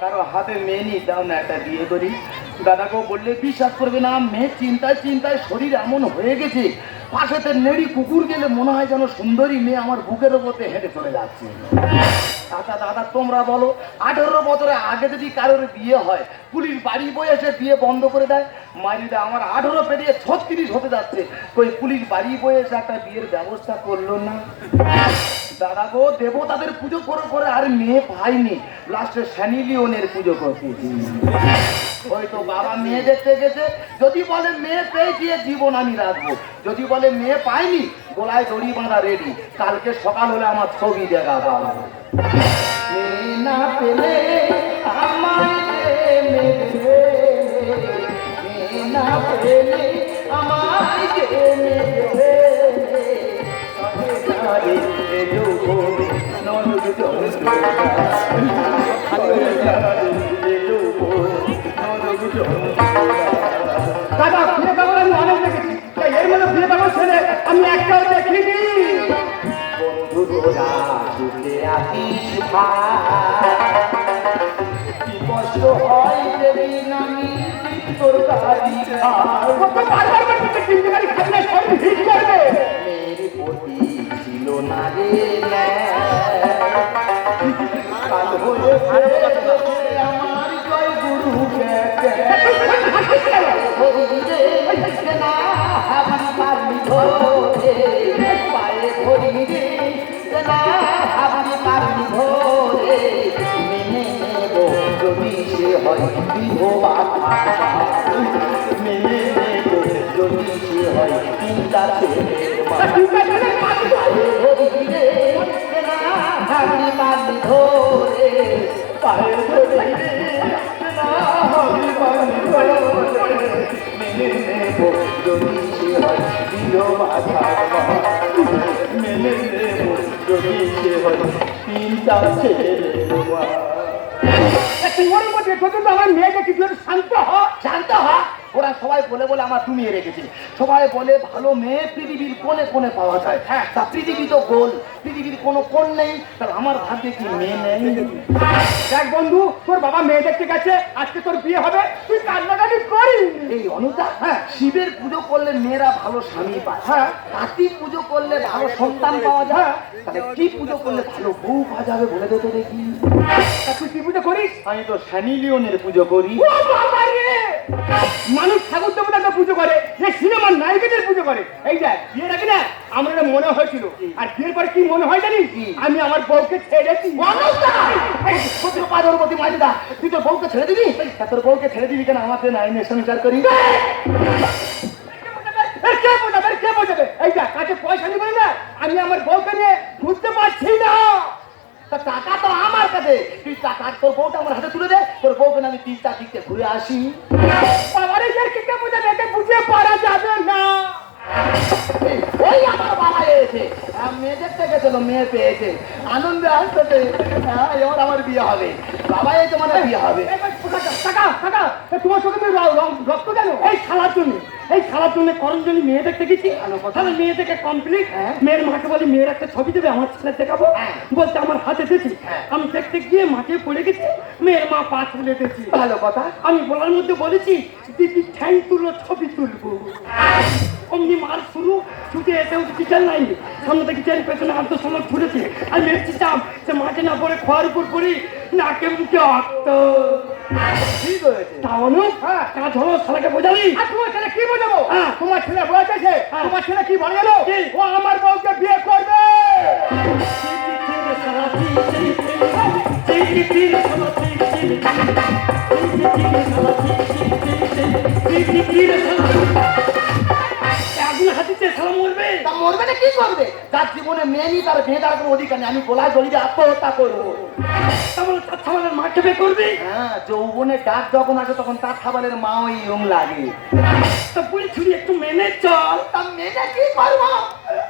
কারো হাতে মেয়ে নিয়ে দাও না, একটা বিয়ে করি। দাদাকেও বললে বিশ্বাস করবে না, মেয়ে চিন্তায় চিন্তায় শরীর এমন হয়ে গেছে, পাশেতে নেড়ি কুকুর গেলে মনে হয় যেন সুন্দরী মেয়ে আমার বুকের ওপরে হেঁটে চলে যাচ্ছে। আচ্ছা দাদা তোমরা বলো, 18 বছরের আগে যদি কারোর বিয়ে হয়, পুলিশ বাড়ি বয়ে এসে বিয়ে বন্ধ করে দেয়, মারিদা আমার 18 পেরিয়ে 36 হতে যাচ্ছে, কই পুলিশ বাড়ি বয়ে এসে একটা বিয়ের ব্যবস্থা করলো না? দাদা গো, দেবতাদের পুজো করে করে আর মেয়ে পাইনি, লাস্টে শনি লিওনের পুজো করতেছি। ওই তো বাবা মেয়ে দেখতে গেছে, যদি বলে মেয়ে পেয়ে গিয়ে জীবন আমি রাখবো, যদি বলে মেয়ে পাইনি গোলায় দড়ি বাঁধা রেডি, কালকে সকাল হলে আমার ছবি দেখা পাবো। মেয়ে না পেলে আমায় মেয়ে না পেলে আমায় দাদা বিয়ে পাগল আমি অনেক দেখেছি, এর মধ্যে বিয়ে পাগল ছেলে আমি একটাও দেখিনি। বন্ধুরা ছুটে আসিস কি কষ্ট হয় যেদিন আমি তোর গাড়ি মেয়ের প্রতি ছিল না রে কাল হয়ে আমার জয় গুরু পায়ে ধরি রে আপনি পারবি ধরে মেনে নেব যদি সে হয় বিধবা, মেনে নেব যদি সে হয় চিন্তা আপনি পারবি ধরে পায়ে ধরে মেনে নেব যদি সে হয় বিধবা, মেনে নেব যদি সে হয় চিন্তা ছেড়ে আমার মেয়েকে কিছু শান্ত শান্ত হ। ওরা সবাই বলে বলে আমার তুমিয়ে রেখেছে, সবাই বলে ভালো মেয়ে পৃথিবীর কোণে কোণে পাওয়া যায়। হ্যাঁ তা পৃথিবী তো গোল, পৃথিবীর কোনো কোণ নেই, তাহলে আমার ভাগ্যে কি মেয়ে নেই? দেখ বন্ধু, তোর বাবা মেয়ে দেখতে গেছে, আজকে তোর বিয়ে হবে, তুই কান্নাকাটি করিস। এই অনুতা, হ্যাঁ শিবের পুজো করলে মেয়েরা ভালো স্বামী পায়, হ্যাঁ কার্তিক পুজো করলে ভালো সন্তান পাওয়া যায়, তাহলে কি পুজো করলে ভালো বউ পাওয়া যাবে বলে দে তো দেখি। তুই কি পুজো করিস? আমি তো শনি লিওনের পুজো করি। মানুষ ঠাকুর দেবতাকে পুজো করে, যে সিনেমার নায়িকাদের পুজো করে। এই দেখ বিয়ের আগে না আমার এটা মনে হয়েছিল, আর বিয়ের পরে কি মনে হয় জানিস? আমি আমার বউকে ছেড়েছি। পাদরপতি মালিদা, তুই তোর বউকে ছেড়ে দিবি? তোর বউকে ছেড়ে দিবি কেন? আমাদের আইনের সংসার করি। কে বোঝাবে? এই দেখ কাছে পয়সা নিবি না, আমি আমার বউকে নিয়ে ঘুরতে পারছি না। তা টাকা তো আমার কাছে, তুই টাকা তোর বউটা আমার হাতে তুলে দে, তোর বউকে আমি 3টা দিকতে ঘুরে আসি। বাবার এদেরকে কে বোঝাবে? এটা বুঝে পারা যাবে না। ওই আমার বাবা এসে মেয়ে দেখতে গেছিল, মেয়ে পেয়েছে, আনন্দে আসতেছে, এবার আমার বিয়ে হবে, বাবা এসে মানে বিয়ে হবে। তোমার সঙ্গে রক্ত জানো এই খেলার জন্য, এই খেলার জন্য করণ জন্য মেয়ে দেখতে গেছি। তাহলে মেয়ে দেখে কমপ্লিট, মেয়ের মাকে বলি মেয়ের একটা ছবি দেবে, আমার ছেলে দেখাবো, বলতে আমার হাতে দিয়েছি। আমি দেখতে গিয়ে মাকে পড়ে গেছি, মেয়ের মা পা তুলে দিয়েছি। ভালো কথা। আমি বলার মধ্যে বলেছি দিদি ঠ্যাং তুলো ছবি তুলবো, অমনি মার শুরু, ছুটে এসে টিচার নাই, সামনে থেকে টিচার পেছনে আত্মসমর্থ ছুটেছে। আমি এসেছি চাপ সে মাঠে না পড়ে খোয়ার উপর পড়ি, নাকে মুখে অক্ত। ঠিক হয়েছে তাহলে কাজ হলো, শালাকে বোঝাবি। আর তোমার ছেলে কি বোঝাবো? তোমার ছেলে বলেছে, তোমার ছেলে কি বলে গেল? ও আমার বউকে বিয়ে করবে। মরবে না কি করবে? তার জীবনে মেয়ে নি, তার বিয়ে দেওয়ার কোনো অধিকার নেই। আমি গোলায় দড়িয়ে আত্মহত্যা করবো। তার খাবারের মাকে বিয়ে করবি? হ্যাঁ, যৌবনের ডাক যখন আসে তখন তার খাবারের মা ওই রুম লাগে। তা পুরি ছুরি একটু মেনে চল। তা মেনে কি করবো?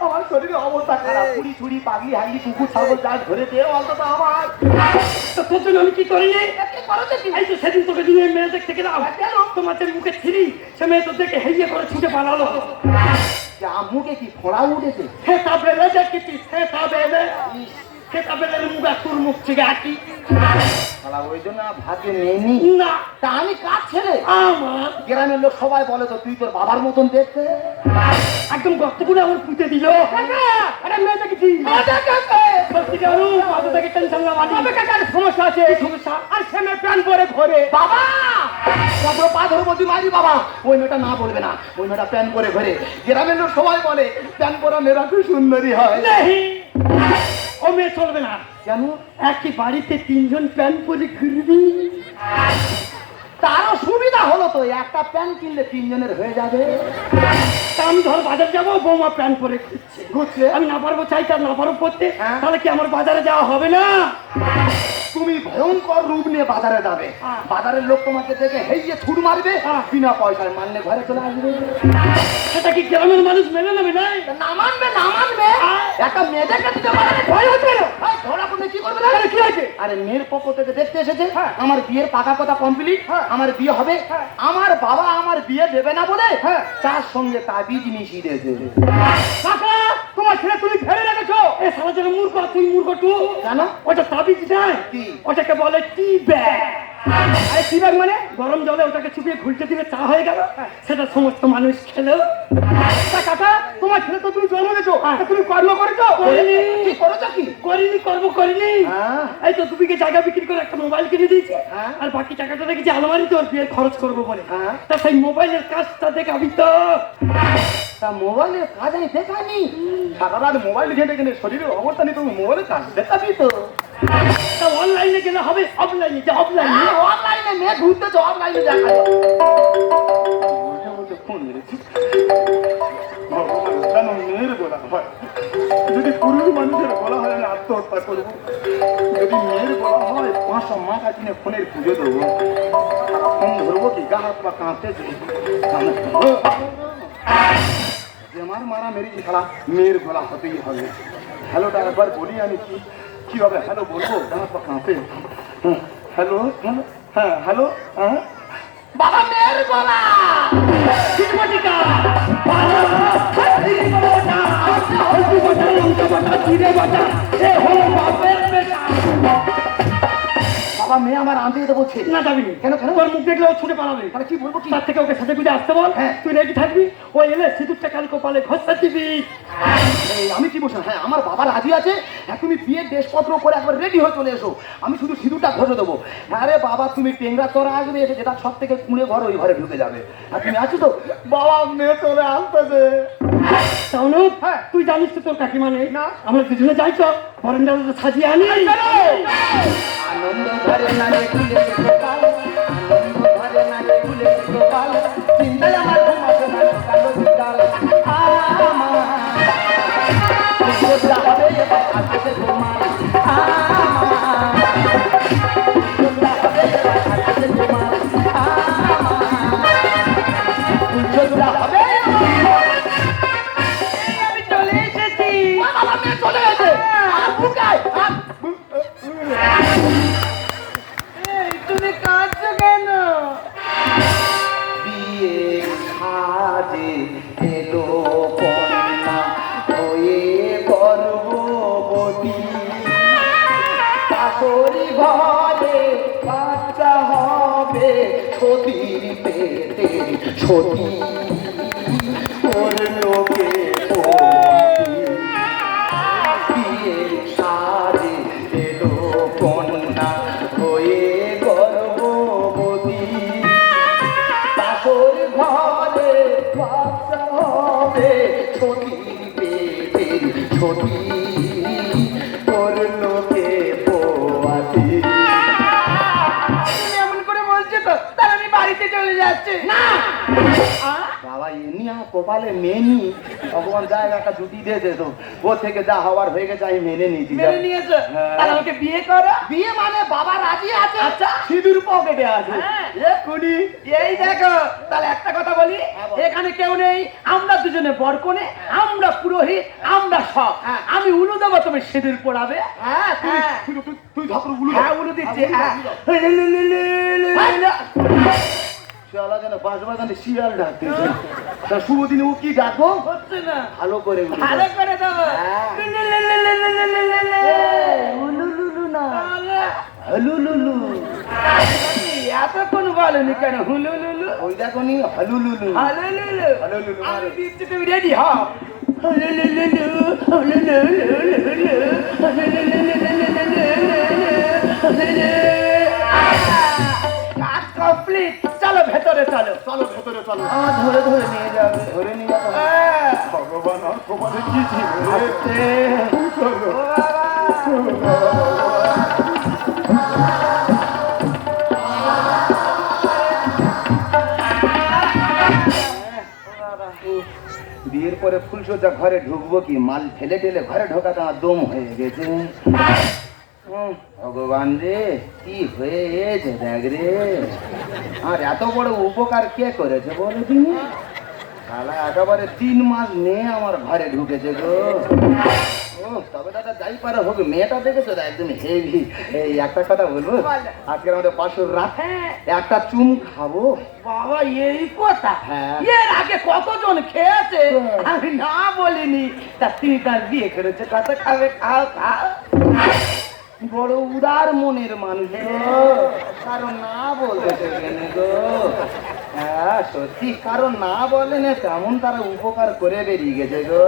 আমার শরীরের অবস্থা খারাপ, পুরি ছুরি পাগলি হাগলি কুকুর ছাগল যা ধরে দে অন্তত আমার। তোর জন্য আমি কি করিনি? এই তো সেদিন তোকে দিয়ে মেয়ে দেখতে গেলাম, তোমাদের মুখে ছিঁড়ি, সে মেয়ে তো দেখে হেইয়ে করে ছুটে পালালো। মুখে কি ফোড়া উঠেছে? খেতা বেলে দেখেছিস? খেতা বেলে মুখ তোর মুখ থেকে আঁকি শালা ওই জন্য ভাগ্যে নেয়নি। না, তা আমি কার ছেলে? আমার গ্রামের লোক সবাই বলে তো তুই তোর বাবার মতন দেখতে। একদম গর্ত করে আমার পুঁতে দিল। আরে মেয়ে দেখেছি, সত্যি কেন মাথা থেকে টেনশন না মানি। তবে কাকার সমস্যা আছে, সমস্যা আর সে মেয়ে প্যান পরে ঘরে। বাবা কত পা ধরবো তুই মারি বাবা। ওই মেয়েটা না বলবে না, ওই মেয়েটা প্যান করে ঘরে। গ্রামের লোক সবাই বলে প্যান পরা মেয়েরা খুব সুন্দরী হয়। নেহি, ও মেয়ে চলবে না। কেন? একই বাড়িতে তিনজন প্যান পরে ঘুরবি। তারও সুবিধা হলো তো, একটা প্যান কিনলে তিনজনের হয়ে যাবে। তা আমি ধর বাজার যাবো, বৌমা প্যান পরে ঘুরছে। ঘুরছে? আমি না পারবো চাইতে আর না পারবো পড়তে, হ্যাঁ। তাহলে কি আমার বাজারে যাওয়া হবে না? তুমি ভয়ঙ্কর রূপ নিয়ে বাজারে যাবে, হ্যাঁ। বাজারের লোক তোমাকে দেখে হেইয়ে ছুট মারবে, হ্যাঁ। বিনা পয়সায় মানলে ঘরে চলে আসবে। সেটা কি গ্রামের মানুষ মেনে নেবে না? না মানবে, না মানবে। একটা মেয়ে দেখে দিতে পারে ভয় হচ্ছে না? ধরা করলে কি করবে না? আরে কি আছে? আরে মেয়ের পক্ষ থেকে দেখতে এসেছে, হ্যাঁ। আমার বিয়ের পাকা কথা কমপ্লিট, হ্যাঁ। আমার বিয়ে হবে। হ্যাঁ। আমার বাবা আমার বিয়ে দেবে না বলে হ্যাঁ। তার সঙ্গে তাবিজ মিশিয়ে দিয়েছে। কাকা, তোমার ছেলে তুমি ফেলে রেখেছো। এ সারা জায়গা মূর্খ, তুই মূর্খ টু। কেন? ওটা তাবিজ নয়, কি? ওটাকে বলে টি ব্যাগ। আরে টি ব্যাগ মানে গরম জলে ওটাকে চুপিয়ে ঘুরতে দিলে চা হয়ে গেল, সেটা সমস্ত মানুষ খেলো। তা কাকা, তোমার ছেলে তো তুমি জন্ম দিয়েছো, তা তুমি কর্ম করেছো? করিনি। কি করেছো কি? করিনি, কর্ম করিনি। হ্যাঁ। এই তো দুবিকে জায়গা বিক্রি করে একটা মোবাইল কিনে দিয়েছি, হ্যাঁ। আর বাকি টাকাটা রেখেছি আলমারিতে ওর বিয়ের খরচ করবো বলে। হ্যাঁ। তা সেই মোবাইলের কাজটা দেখাবি তো? তা মোবাইলের কাজ আমি দেখাইনি। সারা রাত মোবাইল ঘেটে গেলে শরীরের অবস্থা নেই, তুমি মোবাইলের কাজ দেখাবি তো? তা অনলাইনে গেলে হবে, অফলাইনে যে অফলাইনে। অনলাইনে মেয়ে ঘুরতেছে, অনলাইনে দেখা যাবে। ফোন মেরেছি। ভগবান, কেন মেয়ের গলা হয়? যদি পুরুষ মানুষের গলা হয় আমি আত্মহত্যা করবো। যদি মেয়ের গলা হয় 500 মাথা কিনে ফোনের পুজো দেবো। ফোন ধরবো কি, গা হাত পা কাঁপতেছে। যে আমার মারা মেরেছি খেলা, মেয়ের গলা হতেই হবে। হ্যালোটা একবার বলি আমি, কি হবে? হ্যালো বলবো, গা হাত পা কাঁপে। হ্যালো, হ্যাঁ হ্যালো, হ্যাঁ বাবা মেয়ের গলা। চিটমটিকা, বাবা, এই বাবাটা, এই বাবাটা, লঙ্কা বাটা, জিরে বাটা, এ হলো বাপের বেটা। বাবা মেয়ে আমার আনতে যেতে বলছে। না যাবি না। কেন, কেন? তোর মুখ দেখলে ও ছুটে পালাবে। তাহলে কি বলবো কি? তার থেকে ওকে সাথে গুজে আসতে বল। হ্যাঁ। তুই রেডি থাকবি, ও এলে সিঁদুরটা কাল কপালে ঘষতে দিবি। এই, আমি কি বলছি? হ্যাঁ আমার বাবা রাজি আছে। হ্যাঁ তুমি বিয়ের ড্রেসপত্র করে একবার রেডি হয়ে চলে এসো, আমি শুধু সিঁদুরটা ঘষে দেবো। হ্যাঁ রে বাবা, তুমি টেংরা তোরা আসবে, এসে যেটা সব থেকে কুঁড়ে ঘর, ওই ঘরে ঢুকে যাবে। আর তুমি আছো তো? বাবা মেয়ে চলে আসতেছে। তাহলে হ্যাঁ, তুই জানিস তো তোর কাকিমা নেই না। আমরা দুজনে যাই তো বরেন্দ্র সাজিয়ে আনি। আনন্দ ধরে না রে খুলে গোপাল, আনন্দ ধরে না রে খুলে গোপাল, চিন্তায় আমার ঘুম আসে না কালো বিকাল। আমার যোদ্ধা হবে এবার আসছে তোমার, আমার যোদ্ধা হবে এবার আসছে তোমার, আমার যোদ্ধা হবে। আমি চলে এসেছি। বাবা মেয়ে চলে গেছে। আর বুকায় তুমি কাঁদছো কেন? বিয়ে সাজে এলো কন্যা হয়ে গর্ভবতী, শাশুড়ি ঘরে বাচ্চা হবে সতীর পেটে সতী, ওর লোকে বিয়ে সাজে এলো কন্যা হয়ে গর্ভবতী, শাশুড়ি ঘরে বাচ্চা হবে সতীর পেটে সতী, ওর লোকে পোয়াতি। তুমি এমন করে বলছো তো, তাহলে আমি বাড়িতে চলে যাচ্ছি। না বাবা, এমনি আমার কপালে মেয়ে নি, ভগবান যায় একটা জুটি দিয়েছে তো, ওর থেকে যা হওয়ার হয়ে গেছে আমি মেনে নিয়েছি। মেনে নিয়েছো? হ্যাঁ। তাহলে আমাকে বিয়ে করো। বিয়ে মানে বাবা রাজি আছে। আচ্ছা। সিঁদুর পকেটে আছে। হ্যাঁ। এক্ষুনি। এই দেখো, তাহলে একটা কথা বলি, হ্যাঁ, বল। এখানে কেউ নেই, আমরা দুজনে বরকনে, আমরা পুরোহিত, আমরা সব। হ্যাঁ। আমি উলু দেবো, তুমি সিঁদুর পড়াবে। হ্যাঁ হ্যাঁ। তুই ঝাপড় গুলো হ্যাঁ, উলু দিচ্ছি। হ্যাঁ। শালা যেন বাঁশবাগানে শিয়াল ডাকতেছে। তা শুভ দিনে ও কি ডাকবো? হচ্ছে না। ভালো করে উলু ভালো দাও। করে দেবো। হ্যাঁ। উলু লুলু না। হলুলুলু। এতক্ষণ বলনি কেন হুলুলুলু? ওই দেখো নি হলুলুলু। হালুলুলু। হলুলুলু আমি মারো। দিচ্ছি, তুমি রেডি হও। হুলুলুলু, হুলুলুলু, কাজ কমপ্লিট। চলো ভেতরে চলো। চলো ভেতরে চলো। আমার ধরে ধরে নিয়ে যাবে, ধরে নিয়ে যাবে। হ্যাঁ। ভগবান আর তোমাদের কি জীবনে। আস্তে। চলো। ও বাবা। বিয়ের পরে ফুলসজ্জা ঘরে ঢুকবো কি, মাল ঠেলে ঠেলে ঘরে ঢোকাতে আমার দম হয়ে গেছে। ভগবান রে, কি হয়েছে দেখ রে। আর এত বড় উপকার কে করেছে বলো তুমি? শালা একেবারে 3 মাস নিয়ে আমার ঘরে ঢুকেছে গো। ও তবে দাদা যাই পারে হোক, মেয়েটা দেখেছো তো একদম হেভি। এই একটা কথা বলবো, আজকে আমাদের বাসর রাত, হ্যাঁ। একটা চুম খাবো। বাবা এই কথা, হ্যাঁ। এর আগে কতজন খেয়েছে হ্যাঁ। আমি না বলিনি। তা তুমি তার বিয়ে করেছে, কত খাবে? খাও খাও। বড় উদার মনের মানুষ গো, কারণ না বলতে কেন গো। হ্যাঁ সত্যি, কারণ না বলেন তেমন তারা উপকার করে বেরিয়ে গেছে গো।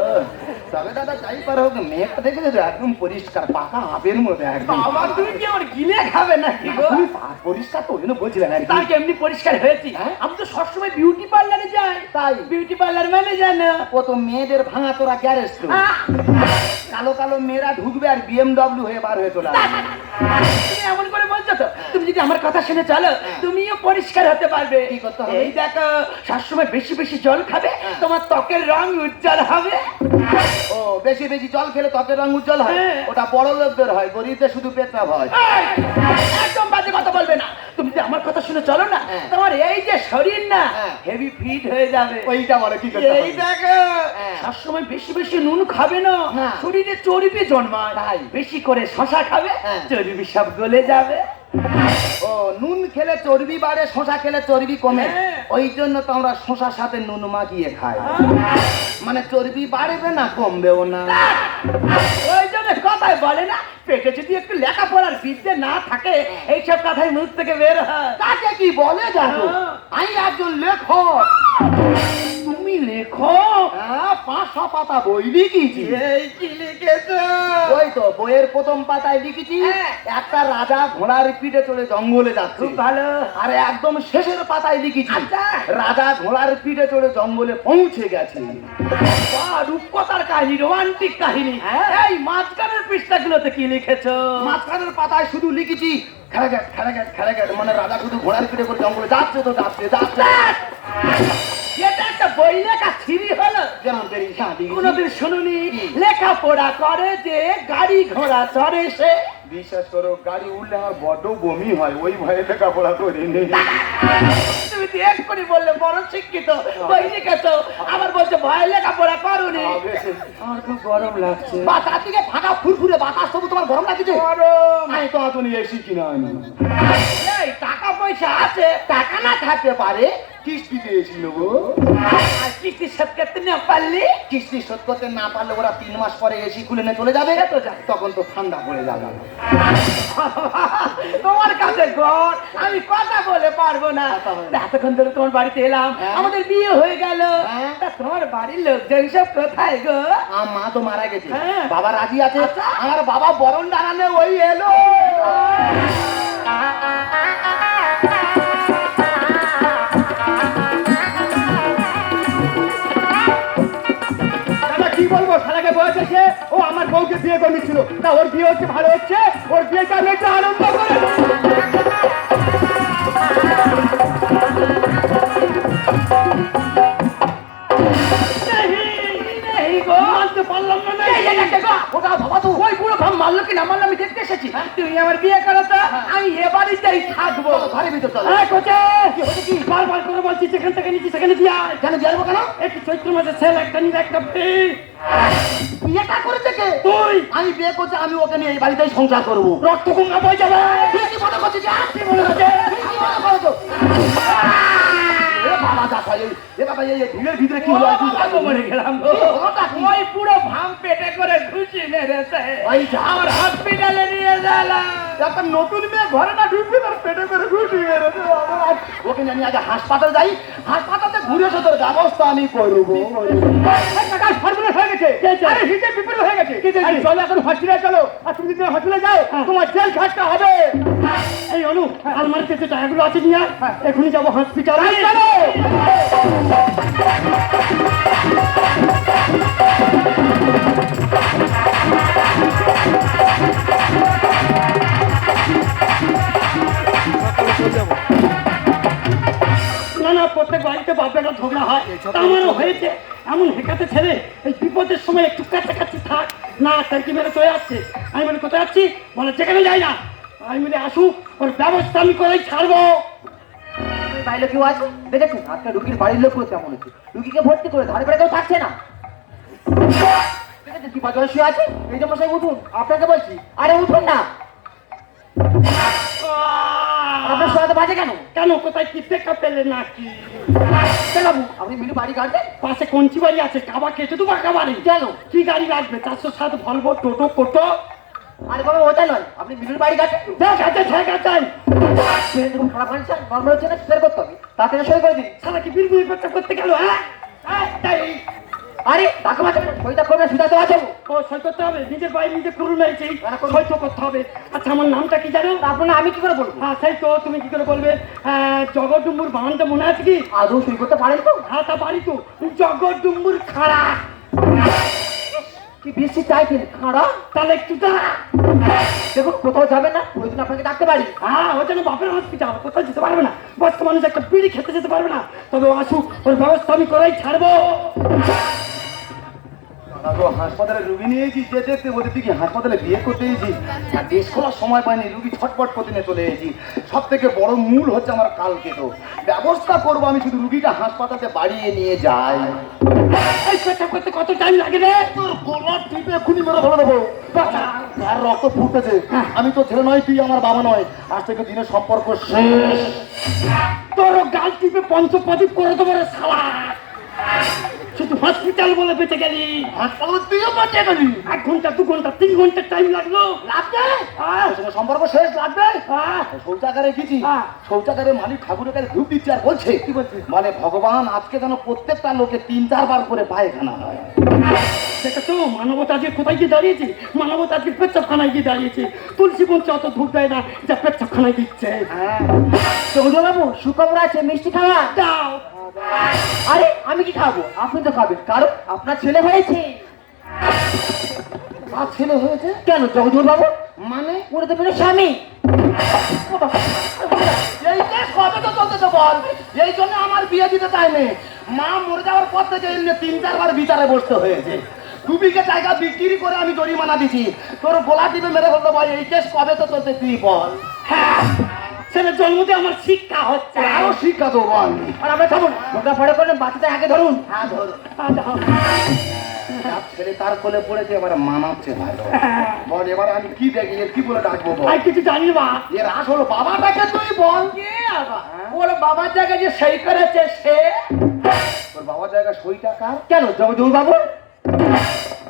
তবে দাদা যাই পারে হোক, মেয়েটা দেখেছো তো একদম পরিষ্কার, পাকা আপের মধ্যে একদম। বাবা তুমি কি আমার গিলে খাবে নাকি গো? তুমি পরিষ্কার তো ওই জন্য বলছিলেন আর কি। তার কেমনি পরিষ্কার হয়েছি? হ্যাঁ? আমি তো সবসময় বিউটি পার্লারে যাই। তাই? বিউটি পার্লার মানে জানো? ও তো মেয়েদের ভাঙা তোরা গ্যারেজ তো। আহ! কালো কালো মেয়েরা ঢুকবে আর BMW হয়ে বার হয়ে চলে আসবে। তুমি এমন করে বলছো তো, তুমি যদি আমার কথা শুনে চলো তুমিও পরিষ্কার হতে পারবে। কি করতে হবে? এই দেখো, সবসময় বেশি বেশি জল খাবে, তোমার ত্বকের রং উজ্জ্বল হবে। ও বেশি বেশি জল খেলে ত্বকের রং উজ্জ্বল হয়? হ্যাঁ। ওটা বড় লোকদের হয়, গরিবদের শুধু পেট্রাপ হয়। এই, একদম বাজে কথা বলবে না। তুমি যদি আমার কথা শুনে চলো না, হ্যাঁ। তোমার এই যে শরীর না হ্যাঁ। হেভি ফিট হয়ে যাবে। ওইটা বলে কি করতে এই হবে? দেখো, হ্যাঁ। সবসময় বেশি বেশি নুন খাবে না, হ্যাঁ। শরীরে চর্বি জন্মায়। তাই? বেশি করে শশা খাবে, হ্যাঁ। চর্বি সব গলে যাবে। ও নুন খেলে চর্বি বাড়ে, শশা খেলে চর্বি কমে। হ্যাঁ। ওই জন্য তো আমরা শশার সাথে নুন মাখিয়ে খাই। মানে চর্বি বাড়বে না, কমবেও না। ওই জন্য কথাই বলে না, পেটে যদি একটু লেখাপড়ার বিদ্যে না থাকে এইসব কথাই মুখ থেকে বের হয়। তাকে কি বলে জানো? হ্যাঁ। আমি একজন লেখক। তুমি লেখো? হ্যাঁ, 500 পাতা বই লিখেছি। এই কি লিখেছো? ওই তো বইয়ের প্রথম পাতায় লিখেছি, হ্যাঁ। একটা রাজা ঘোড়ার পিঠে চড়ে জঙ্গলে যাচ্ছে। খুব ভালো। আর একদম শেষের পাতায় লিখেছি, আচ্ছা। রাজা ঘোড়ার পিঠে চড়ে জঙ্গলে পৌঁছে গেছে। বাহ, রূপকথার কাহিনী, রোমান্টিক কাহিনী। হ্যাঁ। এই মাঝখানের পৃষ্ঠাগুলোতে কি লিখেছো? মাঝখানের পাতায় শুধু লিখেছি খেলাঘাট খেলাঘাট খেলাঘাট, মানে রাজা শুধু ঘোড়ার পিঠে করে জঙ্গলে যাচ্ছে তো যাচ্ছে যাচ্ছে। এটা একটা বই লেখা ছিরি হলো। যেমন বেরিয়ে লিখেছি। কোনোদিন শুনুনি লেখাপড়া করে যে গাড়ি ঘোড়া চড়ে সে? বিশ্বাস করো, গাড়ি উঠলে আমার বড্ড বমি হয়, ওই ভয়ে লেখাপড়া করিনি। তুমি তো এক্ষুনি বললে বড় শিক্ষিত, বই লিখেছো, আবার বলছো ভয় লেখাপড়া করোনি। আমার খুব গরম লাগছে। বা তার দিকে ফাঁকা ফুরফুরে বাতাস, তবু তোমার গরম লাগছে? গরম। আমি তো আতুনি এসি কিনা আনি। এই টাকা পয়সা আছে, টাকা না থাকতে পারে, কিস্তিতে এসি নেবো। আর কিস্তি শোধ করতে না পারলি? কিস্তি শোধ করতে না পারলে ওরা 3 মাস পরে এসি খুলে নিয়ে চলে যাবে, তখন তো ঠান্ডা পড়ে যাবে। তোমার কাছে ঘর, আমি কথা বলে পারবো না। এতক্ষণ ধরে তোমার বাড়িতে এলাম, হ্যাঁ। আমাদের বিয়ে হয়ে গেল। হ্যাঁ। তা তোমার বাড়ির লোকজন সব কোথায় গো? আমার মা তো মারা গেছে, হ্যাঁ। বাবা রাজি আছে। আমার বাবা বরণ দাঁড়ানে ওই এলো। দাদা কি বলবো, শালাকে বয়স আছে, ও আমার বউকে বিয়ে করে নিচ্ছিল। তা ওর বিয়ে হচ্ছে, ভালো হচ্ছে, ওর বিয়েটা আমি একটু আনন্দ করে তুমি আমার বিয়ে করো তো, আমি এ বাড়িতেই থাকবো। ঘরের ভিতর চলো। এই কোচে, কি হচ্ছে কি? বারবার করে বলছি যেখান থেকে নিচ্ছি সেখানে দিয়ে আয়। কেন যাবো কেন? একটু চৈত্র মাসে ছেলে একটা নিয়ে একটা পেয়ে। বিয়েটা করেছে কে? তুই আমি বিয়ে করছি, আমি ওকে নিয়ে এই বাড়িতেই সংসার করবো। রক্ত গঙ্গা বয়ে যাবে। তুই কি মনে করছিস? কি মনে হচ্ছে? তুই কি মনে করছো? এ বাবা, যা খাই, এ বাবা, এই এই ভিড়ের ভিতরে কি হলো আমি বুঝতে পারলাম না। মরে গেলাম গো। ওই পুরো ভাম পেটে করে ঘুষি মেরেছে। ওই যা। আমার হসপিটালে নিয়ে গেলাম। একটা নতুন মেয়ে ঘরে না ঢুকবে তার পেটে করে ঘুষি মেরেছে। ওকে নিয়ে আমি আগে হাসপাতাল যাই, হাসপাতালে ঘুরে এসে তোর ব্যবস্থা আমি করবো। টাকা সর্বনাশ হয়ে গেছে। আরে হিতে বিপরীত হয়ে গেছে। আরে চলো এখন হসপিটালে চলো। আর তুমি যদি হসপিটালে যাও তোমার জেল খাটতে হবে। এই অনু আলমারিতে যে টাকাগুলো আছে নিয়ে আয়। এখনই যাবো হসপিটালে। চলো। না না প্রত্যেক বাড়িতে বাপেরা ঝগড়া হয়, আমারও হয়েছে। এমন হেঁকাতে ছেড়ে এই বিপদের সময় একটু কাছাকাছি থাক না, তার কি মেরে চলে যাচ্ছে। আমি বলি কোথায় যাচ্ছি, বলে যেখানে যাই না। আমি বলি আসুক, ওর ব্যবস্থা আমি করেই ছাড়বো। বাইরে কেউ আছে দেখেছেন? আজকে রুগীর বাড়ির লোক তেমন হচ্ছে, রুগীকে ভর্তি করে ধারে পড়ে কেউ থাকছে না। দেখেছেন কি বাজে শুয়ে আছে? এই যে মশাই উঠুন, আপনাকে বলছি। আরে উঠুন না, আপনার শোয়াতে বাজে কেন? কেন কোথায় কি টেকা পেলে নাকি? বাবু আপনি মিলু বাড়ি কাটবেন? পাশে কঞ্চি বাড়ি আছে, কাবা কেটে তো বাঁকা বাড়ি। কেন? কি গাড়ি লাগবে? 407 ভলভো, টোটো, কোটো। আরে বাবা ওটা নয়, আপনি মিলুর বাড়ি কাটবেন? ঠিক আছে ঠিক আছে। দেখুন খারাপ মানুষ নর্মাল হচ্ছে না, শেয়ার করতে হবে, তাড়াতাড়ি সই করে দিন। সারা কি বিড়বিড় পেটটা করতে গেল? হ্যাঁ তাই। আরে টাকা মাঝে সইটা করবে, সুদা তো আছে। ও সই করতে হবে, নিজের বাড়ি নিজে করুন নাইছি, সই তো করতে হবে। আচ্ছা আমার নামটা কি জানো? আপনার আমি কি করে বলবো? হ্যাঁ সেই তো, তুমি কি করে বলবে? জগডুম্বুর বাহানটা মনে আছে কি? আদৌ সই করতে পারেন তো? হ্যাঁ তা পারি তো। জগডুম্বুর খাড়া। কি বেশি চাইছেন খাড়া? তাহলে একটু দাঁড়া। দেখুন কোথাও যাবেন না, ওই জন্য আপনাকে ডাকতে পারি। হ্যাঁ ওই জন্য বাপের হসপিটাল, কোথাও যেতে পারবে না। বয়স্ক মানুষ একটা বিড়ি খেতে যেতে পারবে না। তবে ও আসুক, ওর ব্যবস্থা আমি করাই ছাড়বো। হাসপাতালে রুগী নিয়েছি, যে দেখতে বলতে তুই কি হাসপাতালে বিয়ে করতে এসেছি? আর দেশ খোলার সময় পাইনি, রুগী ছটপট করতে নিয়ে চলে এসেছি। সব থেকে বড় মূল হচ্ছে আমার কালকে তো ব্যবস্থা করবো আমি, শুধু রুগীটা হাসপাতালে বাড়িয়ে নিয়ে যাই। এই পেটটা করতে কত টাইম লাগে রে? তোর গোলাপ টিপে এক্ষুনি মেরে ধরে দেবো। বাচ্চা। আর রক্ত ফুটেছে। আমি তো ছেলে নয়, তুই আমার বাবা নয়, আজ থেকে দিনের সম্পর্ক শেষ। তোর গাল টিপে পঞ্চপ্রদীপ করে দেবো রে শালা। শুধু হসপিটাল বলে বেঁচে গেলি। হাসপাতালে তুইও বাঁচে গেলি। 1 ঘন্টা 2 ঘন্টা 3 ঘন্টা টাইম লাগলো। লাগবে? তোর সঙ্গে সম্পর্ক শেষ লাগবে? শৌচাগারে গেছি, শৌচাগারে মালিক ঠাকুরের কাছে ধূপ দিচ্ছে আর বলছে কি বলছে? মানে ভগবান আজকে যেন প্রত্যেকটা লোকে 3-4 বার করে পায়খানা হয়। দেখেছো মানবতা আজকে কোথায় গিয়ে দাঁড়িয়েছে? মানবতা আজকে পেচ্ছাপখানায় গিয়ে দাঁড়িয়েছে। তুলসী পঞ্চে অত ধূপ দেয় না, যা পেচ্ছাপখানায় দিচ্ছে। চৌধুরী বাবু সুখবর আছে, মিষ্টি খাওয়া। দাও। আরে আমি কি খাবো? আপনি তো খাবেন, কারণ আপনার ছেলে হয়েছে। আর ছেলে হয়েছে কেন চৌধুরী বাবু? মানে ওরা তো মেরে স্বামী। এই কেস কবে তো চলতেছে বল? এই জন্য আমার বিয়ে দিতে চাইনি। মা মরে যাওয়ার পর থেকে এমনি 3-4 বার বিচারে বসতে হয়েছে। 2 বিঘে জায়গা বিক্রি করে আমি জরিমানা দিছি। তোর গোলা টিপে মেরে বলতো ভাই এই কেস কবে তো চলতে তুই বল। হ্যাঁ ছেলের জন্মতে আমার শিক্ষা হচ্ছে। আরো শিক্ষা দেবো আমি। আর আমরা থাকুন, ওটা পরে করলেন, বাচ্চাটা আগে ধরুন। হ্যাঁ ধর। দাও। তার ছেলে তার কোলে পড়েছে, এবার মানাচ্ছে ভালো। বল এবার আমি কি দেখি, এর কি বলে ডাকবো বল? আর কিছু জানি না। এর আসল বাবাটাকে তুই বল। ওর বাবার জায়গায় যে সই করেছে সে। তোর বাবার জায়গা সইটা কার? কেন চৌধুরী বাবু?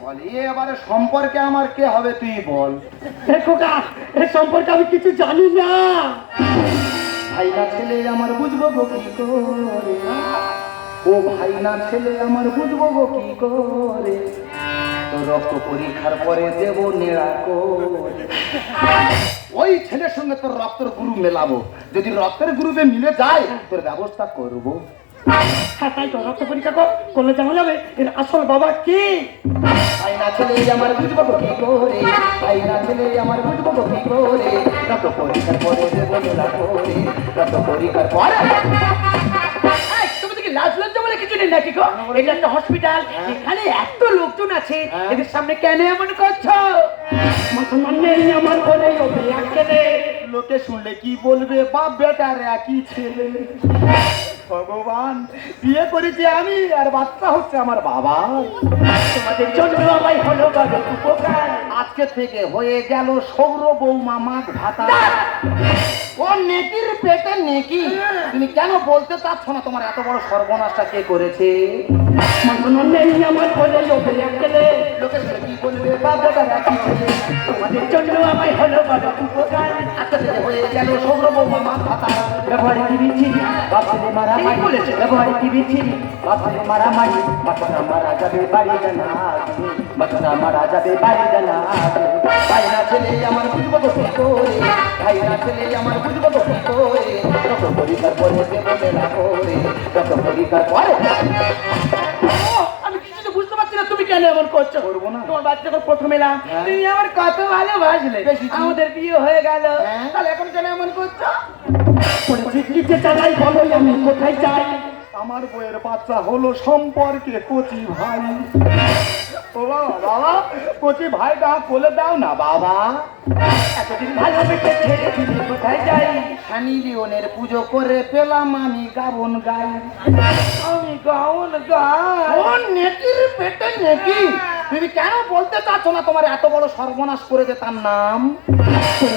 বল এবারে সম্পর্কে আমার কে হবে তুই বল। খোকা এ সম্পর্কে আমি কিছু জানি না। ভাই না ছেলে আমার বুঝবো গো কি করে, ও ভাই না ছেলে আমার বুঝবো গো কি করে, তো রক্ত পরীক্ষার পরে দেব নেড়া করে। ওই ছেলের সঙ্গে তোর রক্তের গ্রুপ মেলাবো, যদি রক্তের গ্রুপে মিলে যায় তোর ব্যবস্থা করবো। হ্যাঁ তাই তো, রক্ত পরীক্ষা করলে জানা যাবে এর আসল বাবা কি। ভাই না ছেলে আমার বুঝবো গো কি করে, ভাই না ছেলে আমার বুঝবো গো কি করে, রক্ত পরীক্ষার পরে দেব নেড়া করে, রক্ত পরীক্ষার পরে। তুমি কি লাজ লজ্জা বলে কিছু নেই নাকি গো? এটা একটা হসপিটাল, এখানে এত লোকজন আছে, এদের সামনে কেন এমন করছো? মুসলমান নেই আমার ঘরে, ও বিয়া কেনে। লোকে শুনলে কি বলবে, বাপ বেটার একই ছেলে। ভগবান, বিয়ে করেছি আমি আর বাচ্চা হচ্ছে আমার বাবা। তোমাদের জন্য আমায় হলো বড় উপকার। আজকে থেকে হয়ে গেল সৌর বৌমা মাঘ ভাতা। ও নেকির পেটে নেকি। তুমি কেন বলতে চাচ্ছ না তোমার এত বড় সর্বনাশটা কে করেছে? মনে নেই আমার বলে লোকে গেলে লোকে শুনলে কি বলবে, বাপ বেটার একই ছেলে। তোমাদের জন্য আমায় হলো বড় উপকার। আজকে থেকে হয়ে গেল সৌর বৌমা মাঘ ভাতা। ব্যবহারে কি বিচ্ছিরি বাপরে মারামারি বলেছে, ব্যবহারে কি বিচ্ছিরি বাপরে মারামারি, বাচ্চারা মারা যাবে বাড়ি জানা, বাচ্চারা মারা যাবে বাড়ি জানা। ভাইরা ছেলে আমার বুঝবো তো কি করে, ভাইরা ছেলে আমার বুঝবো তো কি করে, যত পরীক্ষার পরে দেব মেলা করে, যত পরীক্ষার পরে। আমি কিছু তো বুঝতে পারছি না তুমি কেন এমন করছো। করবো না। তোমার বাচ্চা যখন প্রথম এলাম হ্যাঁ। তুমি আমার কত ভালোবাসলে, বেশি। আমাদের বিয়ে হয়ে গেল, হ্যাঁ। তাহলে এখন কেন এমন করছো? চিকিৎসা চালাই বলো আমি কোথায় যাই। আমার বইয়ের বাচ্চা হলো সম্পর্কে কচি ভাই। ও বাবা, বাবা কচি ভাইটা বলে দাও না বাবা। এতদিন ভালোবেসে ছেড়ে দিলে কোথায় যাই? সানি লিওনের পুজো করে পেলাম আমি গাবন গাই। আমি গাউন গাই। ও নেকির পেটে নেকি। তুমি কেন বলতে চাচ্ছ না তোমার এত বড় সর্বনাশ করেছে তার নাম?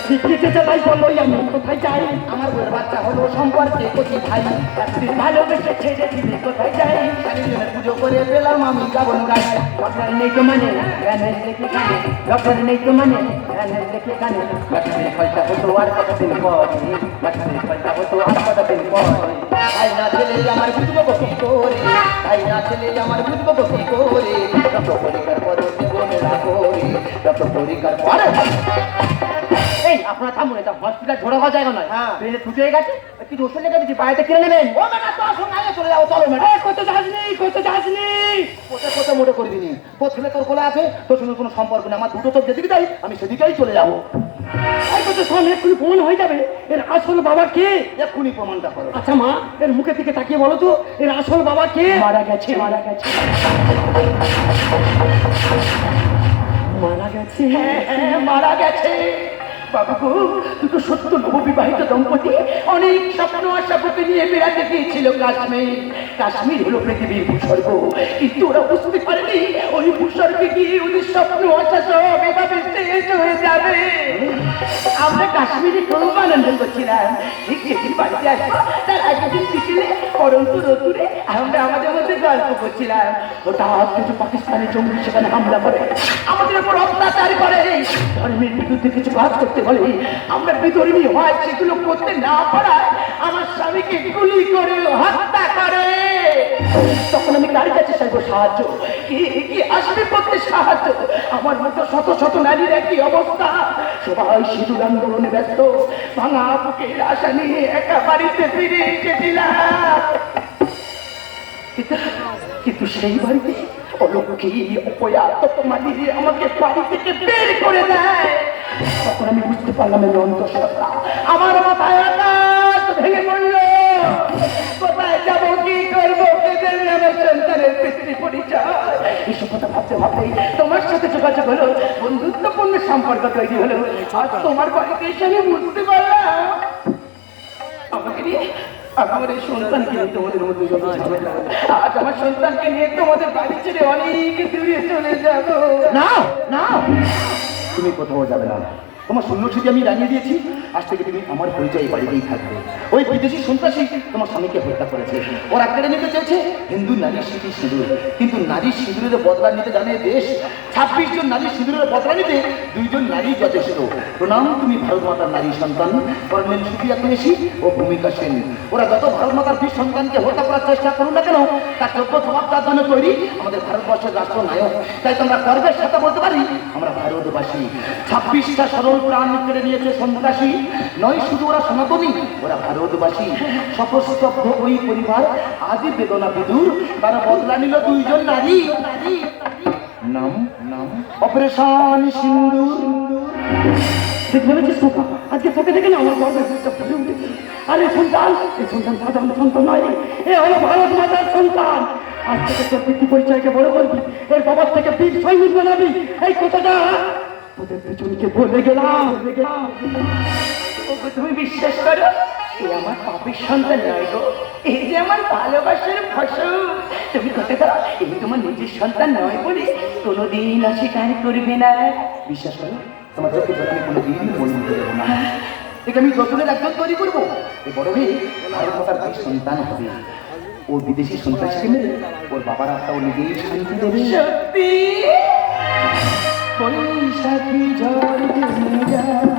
চিকিৎসা চালাই বলো আমি কোথায় যাই। আমার বইয়ের বাচ্চা হলো সম্পর্কে কচি ভাই। এতদিন ভালোবেসে ছেড়ে দিলে কোথায় যাই? সানি লিওনের পুজো করে পেলাম আমি গাবন গাই। ডক্টর নেই তো মানে জ্ঞানের লেখে কানে, ডক্টর নেই তো মানে জ্ঞানের লেখে কানে, ডাক্তারের ফলটা হতো আর কতদিন পরে, ডাক্তারের ফলটা হতো আর কতদিন পরে। ভাই না ছেলে আমার বুঝবো কি করে, ভাই না ছেলে আমার বুঝবো কি করে, যত পরীক্ষার পরে দেব মেলা করে, যত পরীক্ষার পরে। এই আপনারা থামুন, এটা হসপিটাল ঝোড়া হওয়া জায়গা নয়। হ্যাঁ। ট্রেনে ছুটে হয়ে গেছে, একটু ওষুধ লেগে দিচ্ছি, বাড়িতে কিনে নেবেন। ও ম্যাডাম তো আসুন, আগে চলে যাবো, চলো ম্যাডাম। কত যাসনি, কত যাসনি। কোথায় কোথায় মোটে করবি নি, তোর ছেলে তোর কোলে আছে, তোর সঙ্গে কোনো সম্পর্ক নেই। আমার দুটো চোখ যেদিকে যাই আমি সেদিকেই চলে যাবো। এই কত সামনে এক্ষুনি প্রমাণ হয়ে যাবে এর আসল বাবা কে। এক্ষুনি প্রমাণটা করো। আচ্ছা মা, এর মুখের দিকে তাকিয়ে বলো তো এর আসল বাবা কে। মারা গেছে, মারা গেছে, মারা গেছে। হ্যাঁ, মারা গেছে। বাবু গো, দুটো সত্য নববিবাহিত দম্পতি অনেক স্বপ্ন আশা বুকে নিয়ে বেড়াতে গিয়েছিল কাশ্মীর। কাশ্মীর হলো পৃথিবীর ভূস্বর্গ, কিন্তু ওরা বুঝতে পারেনি ওই ভূস্বর্গে গিয়ে ওদের স্বপ্ন আশা সব এভাবে শেষ হয়ে যাবে। আমরা কাশ্মীরে খুব আনন্দ করছিলাম, ঠিক যেদিন বাড়িতে আসবো তার আগের দিন বিকেলে পরন্তু রতুরে আমরা আমাদের মধ্যে গল্প করছিলাম। হঠাৎ কিছু পাকিস্তানি জঙ্গি সেখানে হামলা করে, আমাদের উপর অত্যাচার করে, ধর্মের বিরুদ্ধে কিছু কাজ করতে বলে। আমরা বিধর্মী হয় সেগুলো করতে না পারায় আমার স্বামীকে গুলি করে হত্যা করে। তখন আমি কার কাছে চাইবো সাহায্য? কি আসবে করতে সাহায্য? আমার মতো শত শত নারীর একই অবস্থা, সবাই সিঁদুর আন্দোলনে ব্যস্ত। ভাঙা বুকের আশা নিয়ে একা বাড়িতে ফিরে এসেছিলাম। কিন্তু সেই বাড়িতে অলক্ষী অপয়া তকমালি আমাকে বাড়ি থেকে বের করে দেয়। তখন আমি বুঝতে পারলাম এই অন্তঃসত্ত্বা। আমার মাথায় আকাশ ভেঙে পড়ল। কোথায় যাবো, কি করবো, কেঁদে আমার সন্তানের পিতৃ পরিচয়। এসব কথা ভাবতে ভাবতেই তোমার সাথে যোগাযোগ হলো, বন্ধুত্বপূর্ণ সম্পর্ক তৈরি হলো। আজ তোমার বাড়িতে এসে আমি বুঝতে পারলাম আমাকে নিয়ে আমার এই সন্তানকে নিয়ে তোমাদের মধ্যে যত ঝামেলা, আজ আমার সন্তানকে নিয়ে তোমাদের বাড়ি ছেড়ে অনেক দূরে চলে যাবো। না না, তুমি কোথাও যাবে না। তোমার সন্ন্যাসীকে আমি জানিয়ে দিয়েছি, আজ থেকে তুমি আমার পরিচয় বাড়িতেই থাকবে। ওই বিদেশি সন্ত্রাসী তোমার স্বামীকে হত্যা করেছে। ওরা কেড়ে নিতে চেয়েছে হিন্দু নারীর স্মৃতি সিঁদুর, কিন্তু নারীর সিঁদুরের বদলা নিতে জানে দেশ। 26 জন নারীর সিঁদুরের বদলা নিতে 2 জন নারী যথেষ্ট। প্রণাম, তুমি ভারত মাতার নারী সন্তান কর্নেল সুপ্রিয়া কুরেশি ও ভূমিকা সেন। ওরা যত ভারত মাতার বীর সন্তানকে হত্যা করার চেষ্টা করুন না কেন, তার যোগ্য জবাব তার জন্য তৈরি আমাদের ভারতবর্ষের রাষ্ট্রনায়ক। তাই তোমরা গর্বের সাথে বলতে পারি আমরা ভারতবাসী। 26টা সরল প্রাণ কেড়ে নিয়েছে সন্ত্রাসী, নয় শুধু ওরা সনাতনী, ওরা ভারতবাসী। সপস্তব্ধ ওই পরিবার আজই বেদনা বিদুর, তারা বদলা নিল 2 জন নারী। নাম নাম অপারেশন সিন্দুর। ঠিক ভেবেছিস খোকা, আজকে তোকে দেখে না আমার গর্বের বুকটা ফুলে উঠেছে। আর এই সন্তান সাধারণ সন্তান নয়, এ হলো ভারত মাতার সন্তান। আজ থেকে তোর পিতৃ পরিচয়কে বড় করবি, এর বাবার থেকে বীর সৈনিক বানাবি। এই কথাটা তোদের দুজনকে বলে গেলাম। তবু তুমি বিশ্বাস করো এ আমার পাপের সন্তান নয় গো, এই যে আমার ভালোবাসার ফসল। তুমি কথা দাও এই তোমার নিজের সন্তান নয় বলে কোনোদিন অস্বীকার করবে না। বিশ্বাস করো তোমার চোখে জল আমি কোনোদিন মনে হতে দেবো না। একে আমি যতনের একজন তৈরি করবো, এ বড় হয়ে ভারত মাতার দুই সন্তান হবে। ও বিদেশি সন্ত্রাসীকে মেরে ওর বাবার আত্মা ও নিজেই শান্তি দেবে। সত্যি বৈশাখী ঝড় জমে যায়